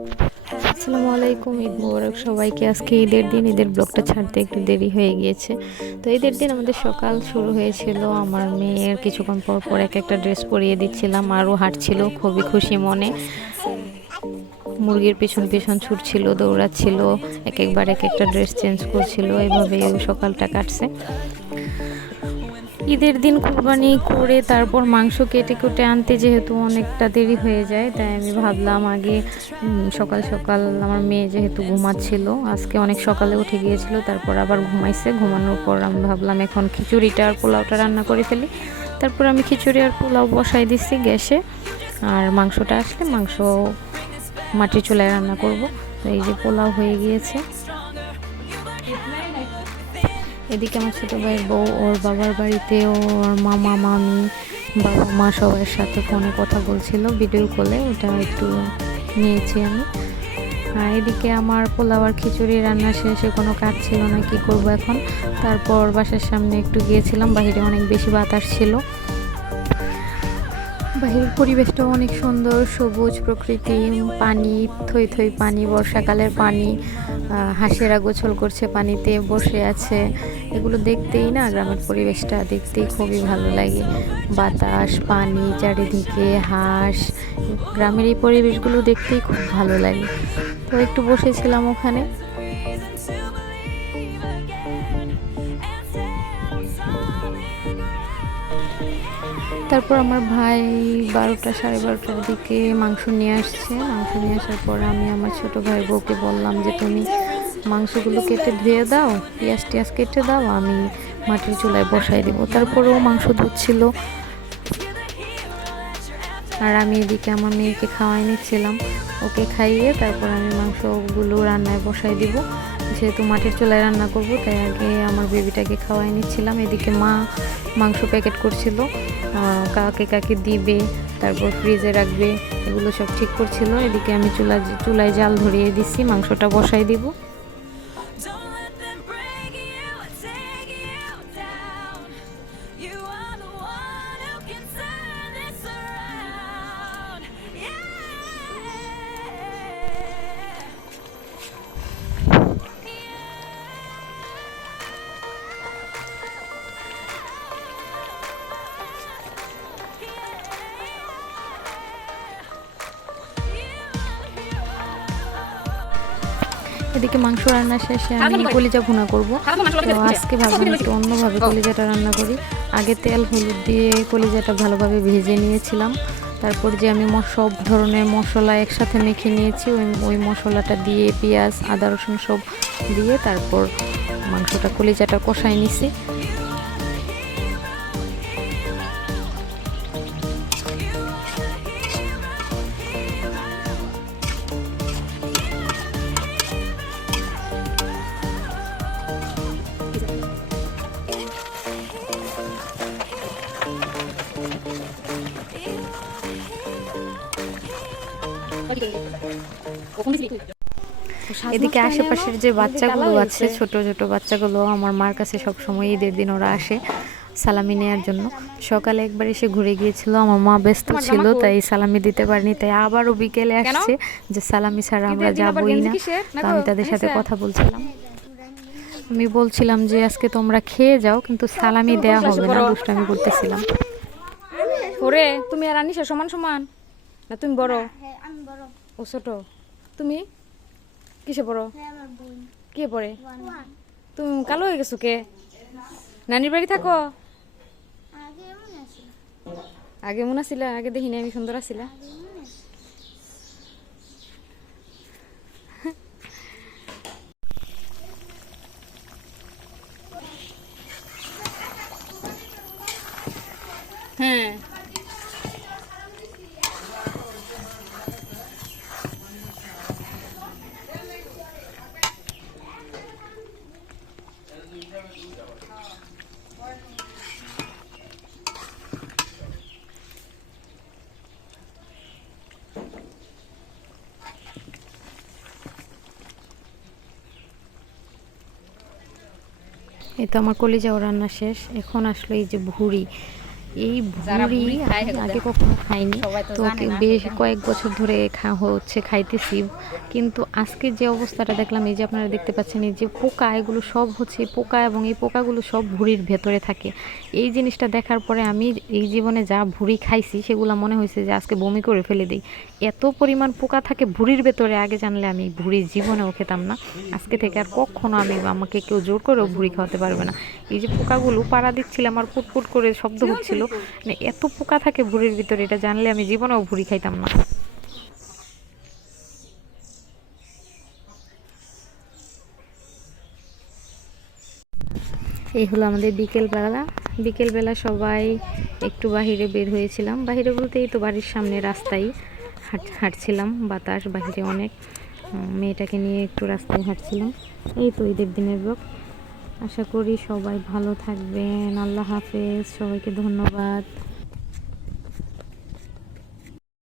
আসসালামু আলাইকুম, ঈদ মোবারক সবাইকে। আজকে ঈদের দিন, ঈদের ব্লগটা ছাড়তে একটু দেরি হয়ে গিয়েছে। তো ঈদের দিন আমাদের সকাল শুরু হয়েছিল। আমার মেয়ের কিছুক্ষণ পর পর এক একটা ড্রেস পরিয়ে দিচ্ছিলাম। আরও হাঁটছিল, খুবই খুশি মনে। মুরগির পিছন পিছন ছুটছিল, দৌড়াচ্ছিল, এক একবার এক একটা ড্রেস চেঞ্জ করছিল। এইভাবে সকালটা কাটছে। ঈদের দিন কুরবানি করে তারপর মাংস কেটে কুটে আনতে যেহেতু অনেকটা দেরি হয়ে যায়, তাই আমি ভাবলাম আগে সকাল সকাল আমার মেয়ে যেহেতু ঘুমাচ্ছিল, আজকে অনেক সকালে উঠে গিয়েছিল, তারপর আবার ঘুমাইছে। ঘুমানোর পর আমি ভাবলাম এখন খিচুড়িটা আর পোলাওটা রান্না করে ফেলি। তারপর আমি খিচুড়ি আর পোলাও বসাই দিচ্ছি গ্যাসে, আর মাংসটা আসলে মাংস মাটির চুলায় রান্না করব। এই যে পোলাও হয়ে গিয়েছে। এদিকে আমার ছোটো ভাইয়ের বউ, ওর বাবার বাড়িতে, ওর মামা, মামি, বাবা, মা সবার সাথে ফোনে কথা বলছিল ভিডিও কলে ওটা একটু নিয়েছি আমি। আর এদিকে আমার পোলাও আর খিচুড়ি রান্না শেষে কোনো কাজ ছিল না, কী করব এখন? তারপর বাসার সামনে একটু গিয়েছিলাম, বাহিরে অনেক বেশি বাতাস ছিল। বাহিরের পরিবেশটা অনেক সুন্দর, সবুজ প্রকৃতি, পানি, থই থই পানি, বর্ষাকালের পানি হাঁসেরা গোছল করছে পানিতে, বসে আছে। এগুলো দেখতেই না গ্রামের পরিবেশটা দেখতেই খুবই ভালো লাগে। বাতাস, পানি, চারিদিকে হাঁস, গ্রামের এই পরিবেশগুলো দেখতেই খুব ভালো লাগে। তো একটু বসেছিলাম ওখানে। তারপর আমার ভাই বারোটা, সাড়ে বারোটার দিকে মাংস নিয়ে আসছে। মাংস নিয়ে আসার পর আমি আমার ছোট ভাই বউকে বললাম যে, তুমি মাংসগুলো কেটে ধুয়ে দাও, পেঁয়াজ টিয়াজ কেটে দাও, আমি মাটির চুলায় বসাই দেবো। তারপরেও মাংস ধুচ্ছিল। আর আমি এদিকে আমার মেয়েকে খাওয়াই নিচ্ছিলাম। ওকে খাইয়ে তারপর আমি মাংসগুলো রান্নায় বসাই দিব। যেহেতু মাটির চুলায় রান্না করব, তাই আগে আমার বেবিটাকে খাওয়াই নিচ্ছিলাম। এদিকে মা মাংস প্যাকেট করছিল কাকে কাকে দিবে, তারপর ফ্রিজে রাখবে, এগুলো সব ঠিক করছিল। এদিকে আমি চুলা চুলায় জাল ধরিয়ে দিচ্ছি, মাংসটা বসাই দিব। এদিকে মাংস রান্না শেষে আমি কলিজা ভুনা করব। তো আজকে ভাবলাম একটু অন্যভাবে কলিজাটা রান্না করি। আগে তেল হলুদ দিয়ে কলিজাটা ভালোভাবে ভেজে নিয়েছিলাম। তারপর যে আমি সব ধরনের মশলা একসাথে মেখে নিয়েছি ওই ওই মশলাটা দিয়ে পেঁয়াজ আদা রসুন সব দিয়ে তারপর মাংসটা কলিজাটা কষাই নিছি। এদিকে আশেপাশের যে বাচ্চাগুলো আছে ছোট ছোট বাচ্চাগুলো আমার মার কাছে সব সময় ঈদের দিন ওরা আসে সালামি নেওয়ার জন্য। সকালে একবার এসে ঘুরে গিয়েছিল আমার মা ব্যস্ত ছিল তাই সালামি দিতে পারিনি তাই আবারও বিকেলে আসছে যে সালামি ছাড়া আমরা যাবই না। আমি তাদের সাথে কথা বলছিলাম। আমি বলছিলাম যে আজকে তোমরা খেয়ে যাও কিন্তু সালামি দেয়া হবে না দুষ্টামি করতেছিলাম। ওরে তুমি আর আনিসা সমান সমান? না তুমি বড়? ও ছোট। তুমি? কিসে পড়ো? হ্যাঁ আমার কে পড়ে? তুমি কালো হয়ে গেছো কে? নানির বাড়ি থাকো? আগে এমন আছে আগে মনে ছিল আগে দেখিনি আমি সুন্দর আছিলা। এই তো আমার কলিজাও রান্না শেষ। এখন আসলো এই যে ভুড়ি। এই ভুড়ি ভুড়ি আমি আগে কখনো খাইনি। তো বেশ কয়েক বছর ধরে খা হচ্ছে খাইতেছি। কিন্তু আজকে যে অবস্থাটা দেখলাম এই যে আপনারা দেখতে পাচ্ছেন এই যে পোকা এগুলো সব হচ্ছে পোকা এবং এই পোকাগুলো সব ভুঁড়ির ভেতরে থাকে। এই জিনিসটা দেখার পরে আমি এই জীবনে যা ভুঁড়ি খাইছি সেগুলো মনে হয়েছে যে আজকে বমি করে ফেলে দিই। এত পরিমাণ পোকা থাকে ভুঁড়ির ভেতরে আগে জানলে আমি ভুঁড়ির জীবনেও খেতাম না। আজকে থেকে আর কখনো আমি আমাকে কেউ জোর করেও ভুঁড়ি খাওয়াতে পারবে না। এই যে পোকাগুলো পাড়া দিচ্ছিলাম আর পুটপুট করে শব্দ হচ্ছিল। মানে এত পোকা থাকে ভুঁড়ির ভিতরে, এটা জানলে আমি জীবনেও ভুঁড়ি খাইতাম না। এই হলো আমাদের বিকেলবেলা। বিকেলবেলা সবাই একটু বাহিরে বের হয়েছিলাম। বাহিরে বলতেই তো বাড়ির সামনে রাস্তায় হাঁট, হাঁটছিলাম, বাতাস, বাহিরে অনেক। মেয়েটাকে নিয়ে একটু রাস্তায় হাঁটছিলাম। এই তো ঈদের দিনের ব্লগ। আশা করি সবাই ভালো থাকবেন। আল্লাহ হাফেজ। সবাইকে ধন্যবাদ।